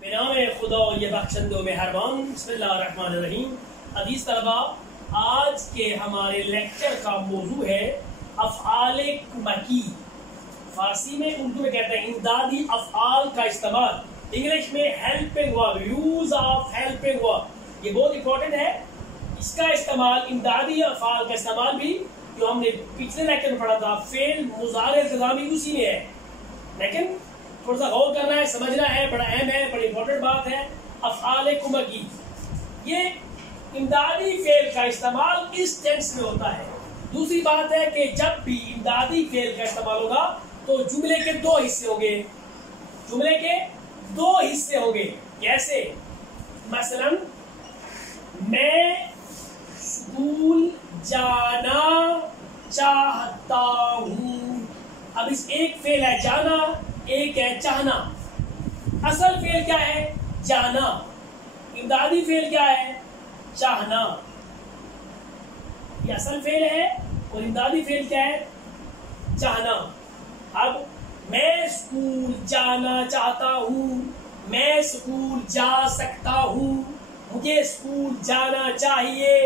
به نام خدا یہ بخشند و مہربان. بسم اللہ الرحمن الرحیم. عزیز طلباء، آج کے ہمارے لیکچر کا موضوع ہے افعال کمکی. فارسی میں اردو میں کہتے ہیں امدادی افعال کا استعمال. انگلش میں ہیلپنگ ورب، یوز آف ہیلپنگ ورب. یہ بہت امپورٹنٹ ہے. اس کا استعمال، امدادی افعال کا استعمال بھی جو ہم نے پچھلے لیکچر میں پڑھا تھا، فعل مضارع التزامی اسی میں ہے. لیکن تھوڑا سا غور کرنا ہے، سمجھنا ہے، بڑا اہم ہے، بڑی امپورٹنٹ بات ہے. افعال کمکی، یہ امدادی فعل کا استعمال اس ٹینس میں ہوتا ہے. دوسری بات ہے کہ جب بھی امدادی فعل کا استعمال ہوگا تو جملے کے دو حصے ہوں گے. جملے کے دو حصے ہوں گے. کیسے؟ مثلا میں اسکول جانا چاہتا ہوں. اب اس ایک فعل ہے جانا، ایک ہے چاہنا. اصل فعل کیا ہے؟ جانا. امدادی فعل کیا ہے؟ چاہنا. یہ اصل فعل ہے اور امدادی فعل کیا ہے؟ چاہنا. اب میں اسکول جانا چاہتا ہوں، میں اسکول جا سکتا ہوں، مجھے اسکول جانا چاہیے.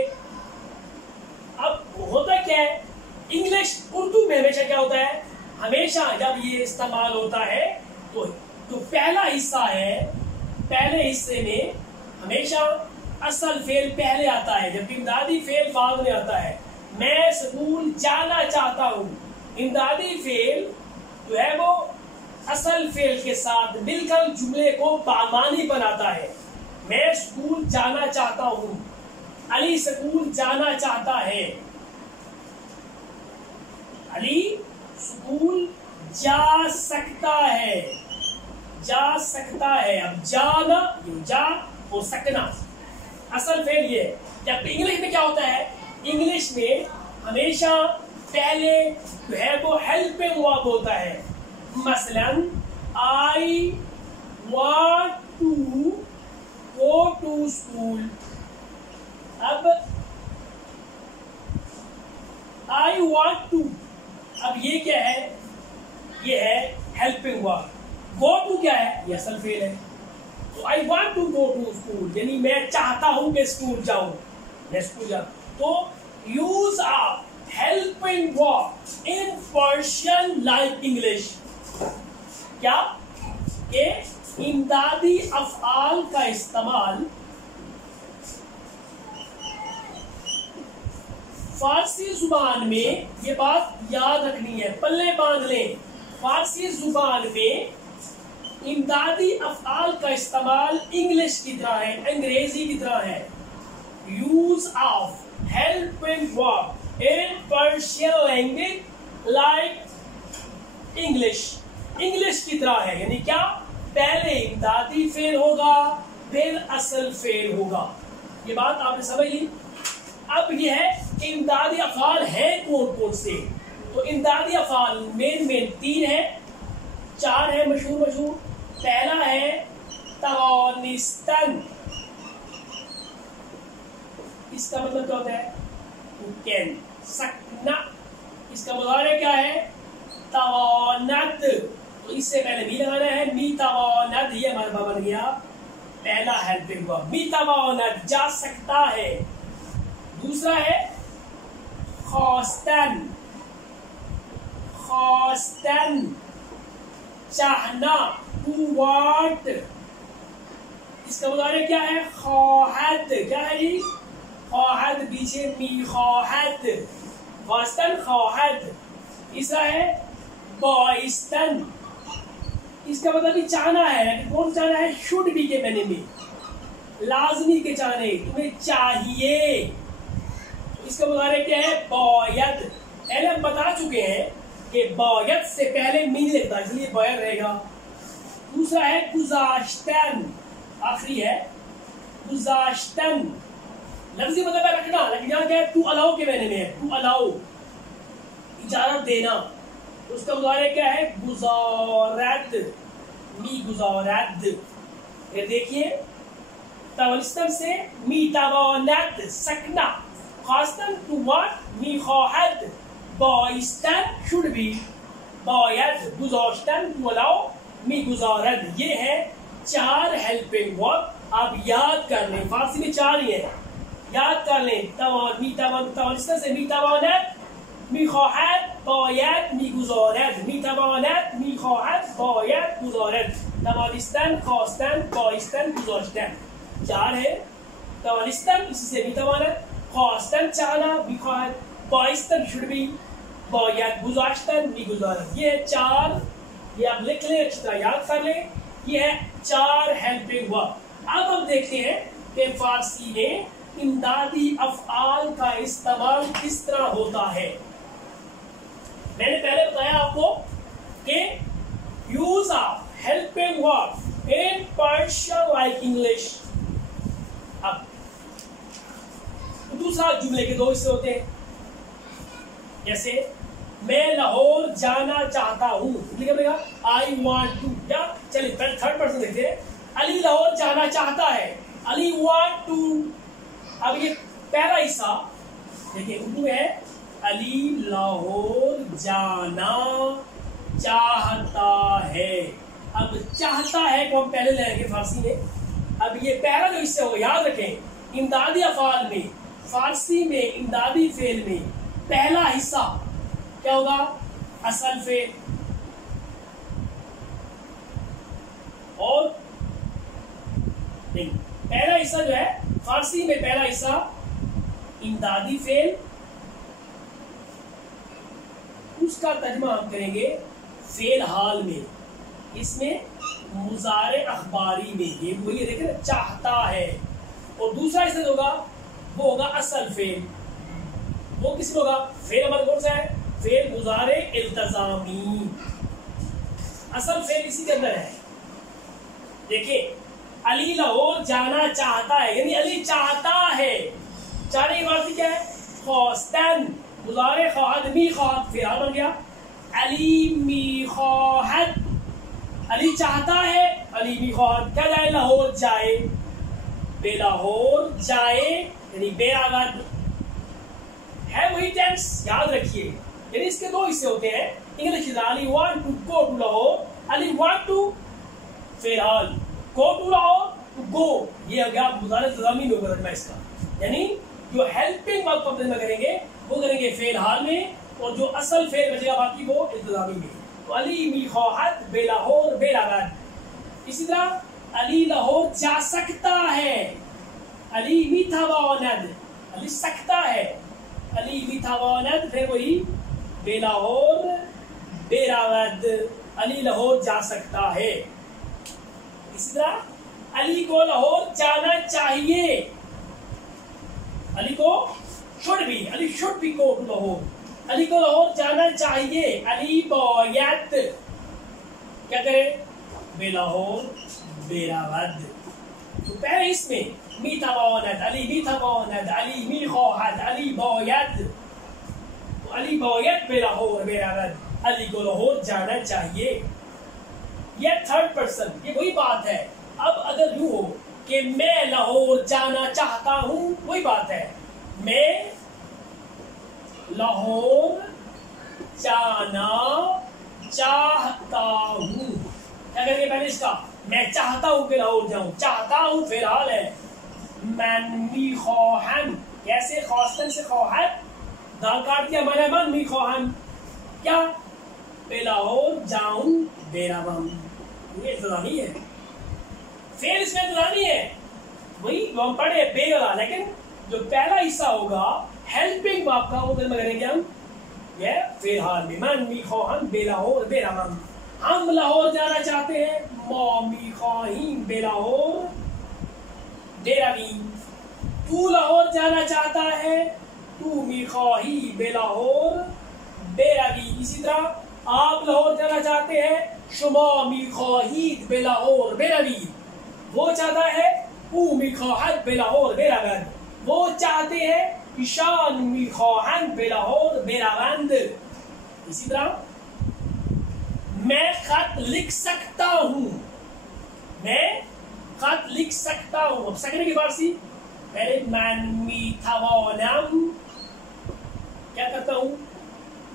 اب ہوتا کیا ہے؟ انگلش اردو میں ہمیشہ کیا ہوتا ہے؟ ہمیشہ جب یہ استعمال ہوتا ہے تو جو پہلا حصہ ہے، پہلے حصے میں ہمیشہ اصل فعل پہلے آتا ہے جبکہ امدادی فعل بعد میں آتا ہے. میں اسکول جانا چاہتا ہوں، امدادی فعل جو ہے وہ اصل فعل کے ساتھ مل کر جملے کو بامعنی بناتا ہے. میں اسکول جانا چاہتا ہوں، علی اسکول جانا چاہتا ہے. علی اسکول جا سکتا ہے، جا سکتا ہے. اب جانا، جا اور سکنا اصل فعل یہ ہے. جب انگلش میں کیا ہوتا ہے؟ انگلش میں ہمیشہ پہلے جو ہے وہ ہیلپنگ ورب ہوتا ہے. مثلا I want to go to school. اب I want to، اب یہ کیا ہے؟ یہ ہے ہیلپنگ ورب. go to کیا ہے؟ یہ اصل فعل ہے. تو I want to go to school یعنی میں چاہتا ہوں کہ اسکول جاؤں، میں اسکول جاؤں. تو use of helping verb in Persian like English. کیا کہ امدادی افعال کا استعمال فارسی زبان میں، یہ بات یاد رکھنی ہے، پلے باندھ لیں. فارسی زبان میں امدادی افعال کا استعمال انگلش کی طرح ہے، انگریزی کی طرح ہے. Use of helping verb in Persian language like English. English کی طرح ہے، یعنی کیا؟ پہلے امدادی فعل ہوگا پھر اصل فعل ہوگا. یہ بات آپ نے سمجھ لی. اب یہ ہے کہ امدادی افعال ہیں کون کون سے. تو امدادی افعال مین تین ہیں، چار ہیں مشہور. پہلا ہے توانستن. اس کا مطلب کیا ہوتا ہے؟ کین. سکنا، اس کا مضارع کیا ہے؟ توانت. تو اس سے پہلے می لگانا ہے. می توانت، یہ ہمارا بن گیا پہلا ہیلپنگ ورب. می توانت جا سکتا ہے. دوسرا ہے خواستن. خواستن چاہنا، ٹو وانٹ. اس کا مضارع کیا ہے؟ خواہد. کیا ہے جی؟ خواہد. پیچھے می خواہد. خواستن خواہد. تیسرا ہے بائستن. اس کا مطلب بھی چاہنا ہے. کون چاہنا ہے؟ شوڈ بھی کے معنی میں، لازمی کے چاہنے، تمہیں چاہیے. اس کا مضارع کیا ہے؟ باید. پہلے ہم بتا چکے ہیں کہ باید سے پہلے می نہیں لگتا، اس لیے باید رہے گا. دوسرا ہے گزاشتن. آخری ہے گزاشتن. لفظی مطلب ہے رکھنا، لیکن یہاں کیا ہے؟ ٹو الاؤ کے معنی میں ہے. ٹو الاؤ، اجازت دینا. اس کا مضارع کیا ہے؟ گزارت. می گزارت. یہ دیکھیے، توانستن سے می توانت سکنا، خواستن ٹو وانٹ، می خواہد، بایستن شوڈ بی، باید، گذاشتن ٹو الاؤ، می گزارد. یہ ہے 4 helping verb آپ یاد کر لیں. فارسی میں 4 ہی ہیں, یاد کر لیں. میتوان توانسته سے میتواند, میخواهد, باید, میگذارد. میتواند, میخواهد, باید, گذارد. توانستن, خواستن, بایستن, گذاشتن. 4 ہے. توانستن اسی سے میتواند, خواستن چاہنا, میخواهد, بایستن should be, باید, گذاشتن, میگذارد. یہ 4, یہ آپ لکھ لیں, اچھی طرح یاد کر لیں. یہ ہے 4 helping verb. اب ہم دیکھتے ہیں کہ فارسی میں امدادی افعال کا استعمال کس طرح ہوتا ہے. میں نے پہلے بتایا آپ کو کہ use of helping verb in Persian like English. اب دوسرا جملے کے 2 حصے ہوتے ہیں, جیسے میں لاہور جانا چاہتا ہوں, لکھا پڑے گا آئی وانٹ ٹو. یا چلیے تھرڈ پرسن دیکھتے ہیں, علی لاہور جانا چاہتا ہے, علی وانٹ ٹو. اب یہ پہلا حصہ دیکھیں اردو ہے, علی لاہور جانا چاہتا ہے. اب چاہتا ہے کو ہم پہلے لیں گے فارسی میں. اب یہ پہلا جو حصہ ہو, یاد رکھیں امدادی افعال میں, فارسی میں امدادی فعل میں پہلا حصہ کیا ہوگا, اصل فعل. اور نہیں, پہلا حصہ جو ہے فارسی میں پہلا حصہ امدادی فعل, اس کا ترجمہ ہم کریں گے فعل حال میں, اس میں مضارع اخباری میں. یہ وہی دیکھیں نا, چاہتا ہے. اور دوسرا حصہ ہوگا وہ ہوگا اصل فعل. وہ کس میں ہوگا, فعل ہمارا کون سا ہے, فعل مضارع التزامی. اصل فعل اسی کے اندر ہے. دیکھیں علی لاہور جانا چاہتا ہے, یعنی علی چاہتا ہے. چاہنے کی بات کیا ہے, خواستن, مضارع خواہد, میخواہد فعل حال بن گیا. علی میخواہد, علی چاہتا ہے, علی میخواہد کیا جائے, لاہور جائے. بے لاہور جائے یعنی بیراغد ہے, وہی ٹینس یاد رکھیے. یعنی اس کے 2 حصے ہوتے ہیں English. Ali want to go to Lahore, Ali want to فعل حال, go to Lahore to go. یہ اگر آپ مضارع التزامی میں ہوگا اس کا, یعنی جو ہیلپنگ ورب کو میں کریں گے وہ کریں گے فعل حال میں, اور جو اصل فعل بچے گا باقی وہ التزامی میں. تو علی میخواہد بے لاہور بیراغد. اسی طرح علی لاہور جا سکتا ہے, علی میتواند, علی سکتا ہے, علی میتواند پھر وہی بے لاہور بیراغد, علی لاہور جا سکتا ہے. اسی طرح علی کو لاہور جانا چاہیے, علی کو should be, Ali should be go to Lahore, علی کو لاہور جانا چاہیے. علی باید کیا کرے, بے لاہور بیراغد. تو پہلے اس میں میتواند, علی میتواند, علی میخواهد, علی باید, تو علی باید بے لاہور بیراغد, علی کو لاہور جانا چاہیے. یہ تھرڈ پرسن, یہ وہی بات ہے. اب اگر یوں ہو کہ میں لاہور جانا چاہتا ہوں, وہی بات ہے, میں لاہور جانا چاہتا ہوں. کیا کریں گے پہلے اس کا, میں چاہتا ہوں کہ لاہور جاؤں, چاہتا ہوں فعل حال ہے. من میخواهم, کیسے, خواستن سے خواہد, دال کاٹ دیا, من میخواهم کیا, بے لاہور جاؤں بیراغم. یہ التزامی ہے, فعل اس میں التزامی ہے, وہی جو ہم پڑھے بے والا. لیکن جو پہلا حصہ ہوگا ہیلپنگ ورب کا, وہ کریں گے ہم یہ فعل حال میں. من میخواهم بے لاہور بیراغم, ہم لاہور جانا چاہتے ہیں, ما میخواهیم بے لاہور بیرویم. تو لاہور جانا چاہتا ہے, تو میخواهی بے لاہور بیروی. اسی طرح آپ لاہور جانا چاہتے ہیں, شما میخواهید به لاهور بروید. وہ چاہتا ہے او میخواهد به لاهور برود. وہ چاہتے ہیں ایشان میخواهند به لاهور بروند. اسی طرح میں خط لکھ سکتا ہوں, میں خط لکھ سکتا ہوں. اب سکنے کی فارسی پہلے من میتوانم کیا کرتا ہوں,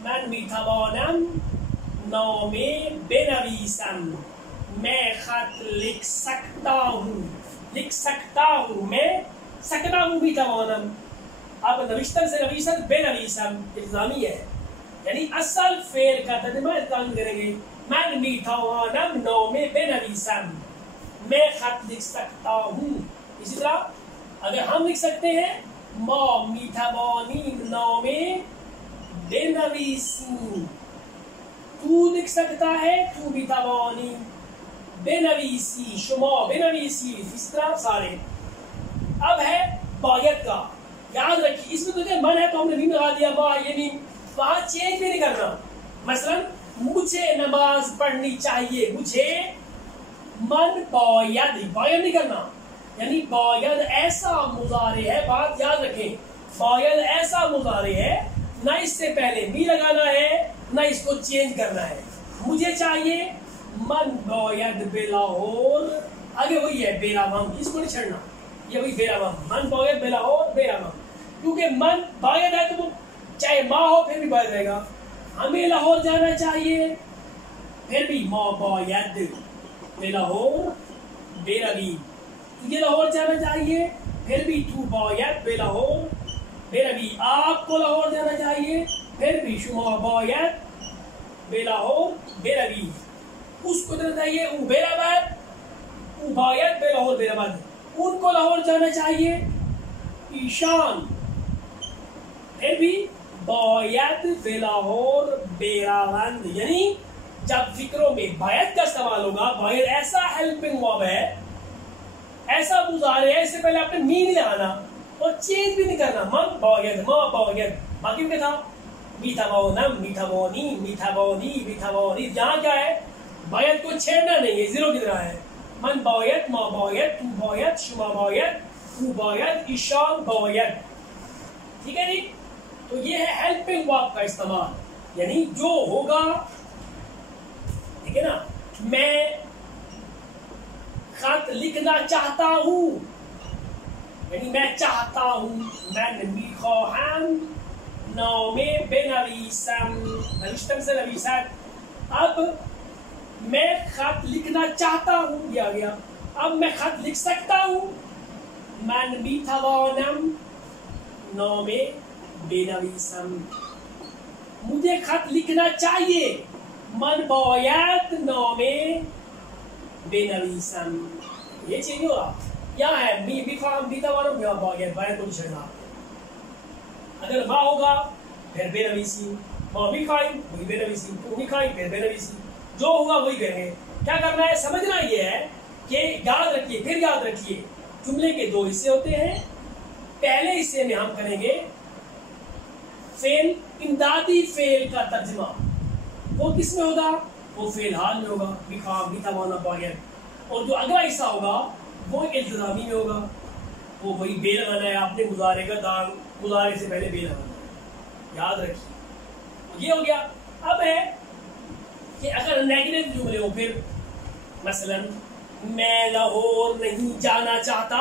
من میتوانم نامه بنویسم, میں خط لکھ سکتا ہوں. لکھ سکتا ہوں. میں سکتا ہوں بھی توانم. اب نوشتن سے نویسن بے نویسم الزامی ہے، یعنی اصل فعل کا ترجمہ استعمال کریں گے. من می توانم نام بے نویسم. میں خط لکھ سکتا ہوں. اسی طرح اگر ہم لکھ سکتے ہیں ما می توانیم نام بنویسیم. تو لکھ سکتا ہے تو می توانی بنویسی، شما بنویسی. اس طرح سارے. اب ہے باید کا. یاد رکھیے اس میں تو من ہے تو ہم نے نیم لگا دیا، با یہ نیم وہاں چینج بھی نہیں کرنا. مثلا مجھے نماز پڑھنی چاہیے، مجھے من باید، باید نہیں کرنا. یعنی باید ایسا مضارع ہے، بات یاد رکھیں، باید ایسا مضارع ہے نہ اس سے پہلے بھی لگانا ہے نہ اس کو چینج کرنا ہے. مجھے چاہیے من باید بلاہور، آگے وہی ہے بیرامم، اس کو نہیں چھڑنا، یہ وہی بیرامم. من باید بلاہور بیرامم، کیونکہ من باید ہے تو چاہے ماں ہو پھر بھی باید رہے گا. ہمیں لاہور جانا چاہیے پھر بھی ما باید بلاہور بیروی. تجھے لاہور جانا چاہیے پھر بھی تو باید بلاہور بیروی. آپ کو لاہور جانا چاہیے پھر بھی شما باید بلاہور بیروی. اس کو جانا چاہیے او بیرآباد، او باید بلاہور بیرآباد. ان کو لاہور جانا چاہیے ایشان، پھر بھی باید بلاہور بیراوند. یعنی جب فکروں میں باید کا استعمال ہوگا، باید ایسا ہیلپنگ ورب ہے، ایسا مضارع ہے، اس سے پہلے آپ نے می نہیں لگانا اور چینج بھی نہیں کرنا. من باید، ما باید، باقی میں کیا تھا؟ میتھاوانم، میتھاوانی، میتھاوانی، میتھاوانی. یہاں کیا ہے؟ باید کو چھیڑنا نہیں ہے، زیرو کی طرح ہے. من باید، ما باید، تو باید، شما باید، تو باید، ایشان باید. ٹھیک ہے جی؟ تو یہ ہے ہیلپنگ ورب کا استعمال، یعنی جو ہوگا، ٹھیک ہے نا. میں خط لکھنا چاہتا ہوں، یعنی میں چاہتا ہوں. من میخواهم نامه بنویسم، نوشتن سے نویسد. اب میں خط لکھنا چاہتا ہوں، یہ آ گیا. اب میں خط لکھ سکتا ہوں. من میتوانم نامه بنویسم. مجھے خط لکھنا چاہیے. من باید نامه بنویسم. یہ چیز نہیں ہو رہا. یہاں ہے می میخواهم میتوانم، یہاں باید، باید کو نہیں چھڑنا. اگر ما ہوگا پھر بنویسی، ما میخواہیم وہی بنویسی، تو میخواہیم پھر بنویسی. جو ہوگا وہی کریں گے. کیا کرنا ہے؟ سمجھنا یہ ہے کہ یاد رکھیے، پھر یاد رکھیے جملے کے دو حصے ہوتے ہیں. پہلے حصے میں ہم کریں گے فعل، امدادی فعل کا ترجمہ. وہ کس میں ہوگا؟ وہ فعل حال میں ہوگا، میخواهم میتوانم باید. اور جو اگلا حصہ ہوگا وہ التزامی میں ہوگا. وہ وہی بے لگانا ہے، آپ نے مضارع کا دال مضارع سے پہلے بے لگانا ہے. یاد رکھیے یہ ہو گیا. اب ہے کہ اگر نیگیٹو جملے ہو، پھر مثلا میں لاہور نہیں جانا چاہتا،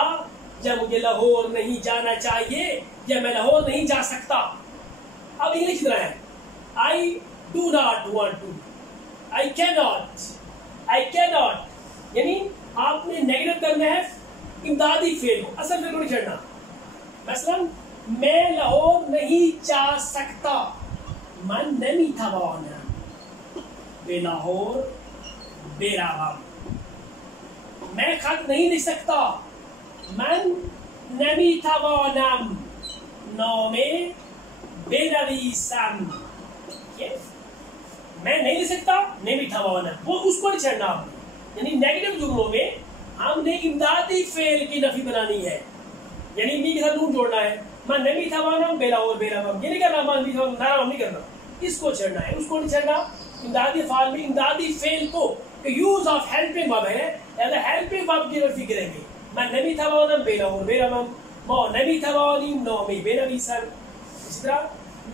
یا مجھے لاہور نہیں جانا چاہیے، یا میں لاہور نہیں جا سکتا. اب انگلش طرح ہے I do not want to, I cannot, I cannot. یعنی آپ نے نیگیٹو کرنا ہے امدادی فعل کو، اصل فعل کو نہیں چھڑنا. مثلا میں لاہور نہیں جا سکتا. من نمیتوانم بلاہور بیروم. میں خط نہیں لکھ سکتا. من نمیتوانم نامه بنویسم. میں نہیں لکھ سکتا، نمیتوانم، وہ اس کو نہیں چھڑنا آپ نے. یعنی نیگیٹو جملوں میں ہم نے امدادی فعل کی نفی بنانی ہے، یعنی می کے ساتھ نون جوڑنا ہے. من نمیتوانم بلاہور بیروم، یہ نہیں کرنا من نمیتوانم نارم نہیں کرنا، اس کو چھڑنا ہے، اس کو نہیں چھڑنا. امدادی فعل میں امدادی فعل کو یوز آف ہیلپنگ ورب ہے، لہذا ہیلپنگ ورب کی نفی کریں گے. من نمیتوانم بلاہور بیروم، ما نمیتوانیم نامه بنویسم. اسی طرح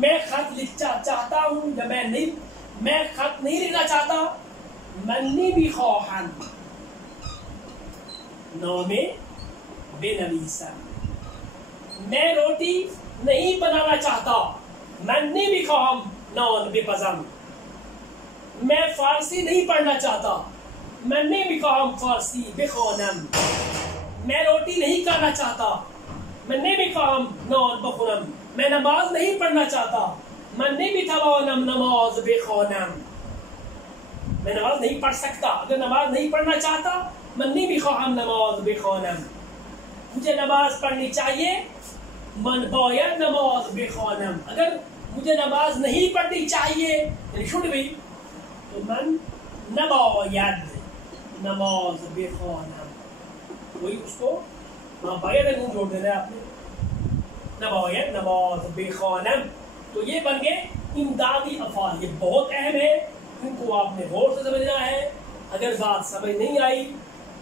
میں خط لکھنا چاہتا ہوں، یا میں خط نہیں لکھنا چاہتا. من نمیخواهم نامه بنویسم. میں روٹی نہیں بنانا چاہتا. من نمیخواهم نان بپزم. میں فارسی نہیں پڑھنا چاہتا. من نمیخواهم فارسی بخوانم. میں روٹی نہیں کھانا چاہتا. من نمیخواهم نان بخورم. میں نماز نہیں پڑھنا چاہتا. من نمیتوانم نماز بخوانم. میں نماز نہیں پڑھ سکتا. اگر نماز نہیں پڑھنا چاہتا من نمیخواهم نماز بخوانم. مجھے نماز پڑھنی چاہیے. من باید نماز بخوانم. اگر مجھے نماز نہیں پڑھنی چاہیے یعنی should be تو من نباید نماز بخوانم. وہی اس کو باید نون جوڑ دینا ہے آپ نے. نباید نماز بخوانم. تو یہ بن گئے امدادی افعال. یہ بہت اہم ہے, ان کو آپ نے غور سے سمجھنا ہے. اگر بات سمجھ نہیں آئی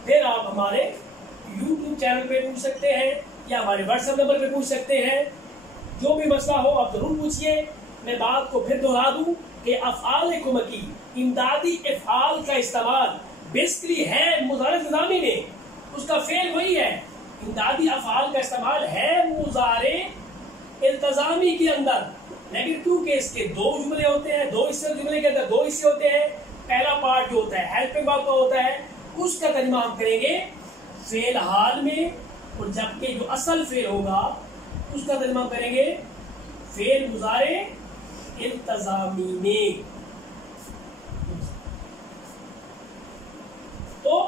پھر آپ ہمارے یوٹیوب چینل پہ پوچھ سکتے ہیں یا ہمارے واٹس ایپ نمبر پہ پوچھ سکتے ہیں. جو بھی مسئلہ ہو آپ ضرور پوچھیے. میں بات کو پھر دہرا دوں کہ افعال کمکی امدادی افعال کا استعمال بیسکلی ہے مضارع التزامی میں. اس کا فعل وہی ہے. امدادی افعال کا استعمال ہے مضارع التزامی کے اندر, لیکن کیونکہ اس کے دو جملے ہوتے ہیں, دو حصے جملے کے اندر دو حصے ہوتے ہیں. پہلا پارٹ جو ہوتا ہے ہیلپنگ ورب کا ہوتا ہے, اس کا ترجمہ ہم کریں گے فعل حال میں, اور جبکہ جو اصل فعل ہوگا اس کا ترجمہ کریں گے فعل مضارع التزامی میں. تو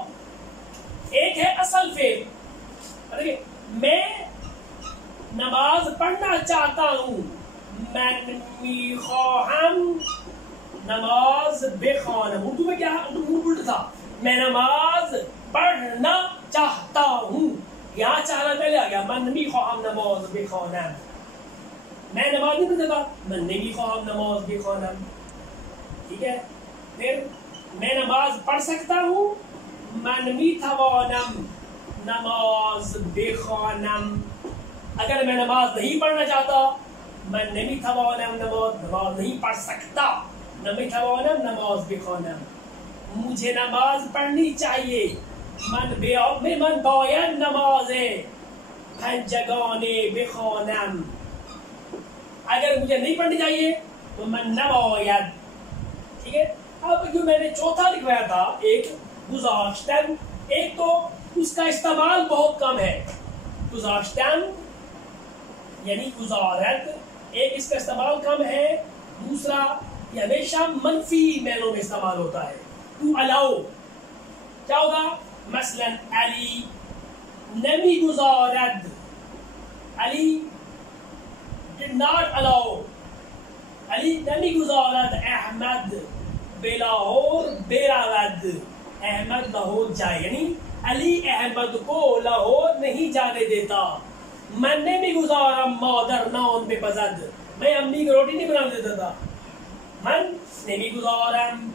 ایک ہے اصل فعل. میں نماز پڑھنا چاہتا ہوں. من میخواهم نماز بخوانم. اردو میں کیا ہے؟ اردو الٹا تھا. میں نماز پڑھنا چاہتا ہوں. یہاں چاہنا پہلے آ گیا. من میخواهم نماز بخوانم. میں نماز نہیں پڑھتا. من نمیخواهم نماز بخوانم. ٹھیک ہے. پھر میں نماز پڑھ سکتا ہوں. من میتوانم نماز بخوانم. اگر میں نماز نہیں پڑھنا چاہتا من نمیتوانم نماز نہیں پڑھ سکتا. نمیتوانم نماز بخوانم. مجھے نماز پڑھنی چاہیے. من باید نماز پنجگانه بخوانم. اگر مجھے نہیں پڑھنی چاہیے تو من نباید. ٹھیک ہے. اب جو میں نے چوتھا لکھوایا تھا ایک گذاشتن, ایک تو اس کا استعمال بہت کم ہے. گذاشتن یعنی گزارت, ایک اس کا استعمال کم ہے. دوسرا یہ ہمیشہ منفی معنوں میں استعمال ہوتا ہے. تو الاؤ کیا ہوگا؟ مثلا علی نمی گزارد. علی did not allow. علی نمی گزارد احمد بلاہور برود. احمد لاہور جائے, یعنی علی احمد کو لاہور نہیں جانے دیتا. من نمی گزارم مادر نان بپزد. میں امی کو روٹی نہیں بنا دیتا تھا. من نمی گزارم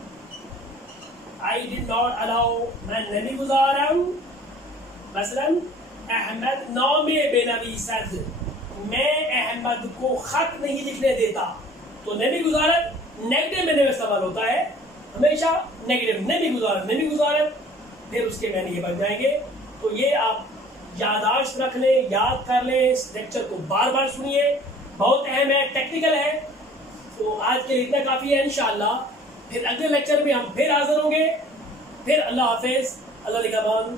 I did not allow. من نمی گزارم مثلا احمد نامے بنویسد. میں احمد کو خط نہیں لکھنے دیتا. تو نمی گزارت نیگیٹو میں استعمال ہوتا ہے ہمیشہ. نیگیٹو نمی گزارت, نمی گزارت, پھر اس کے معنی یہ بن جائیں گے. تو یہ آپ یادداشت رکھ لیں, یاد کر لیں. اس لیکچر کو بار بار سنیے, بہت اہم ہے, ٹیکنیکل ہے. تو آج کے لیے اتنا کافی ہے. انشاءاللہ پھر اگلے لیکچر میں ہم پھر حاضر ہوں گے. پھر اللہ حافظ. اللہ نگہبان.